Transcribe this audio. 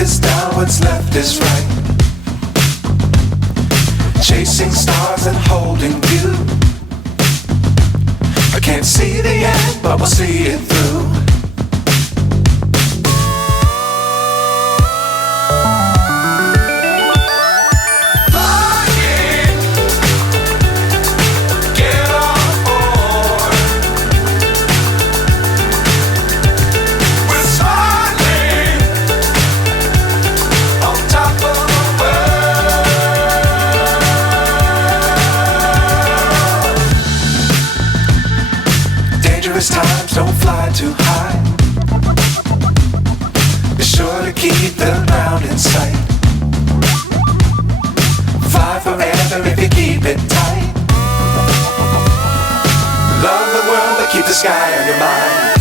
is down, what's left is right. Chasing stars and holding you. I can't see the end, but we'll see it through. Times don't fly too high. Be sure to keep the ground in sight. Fly forever if you keep it tight. Love the world but keep the sky on your mind.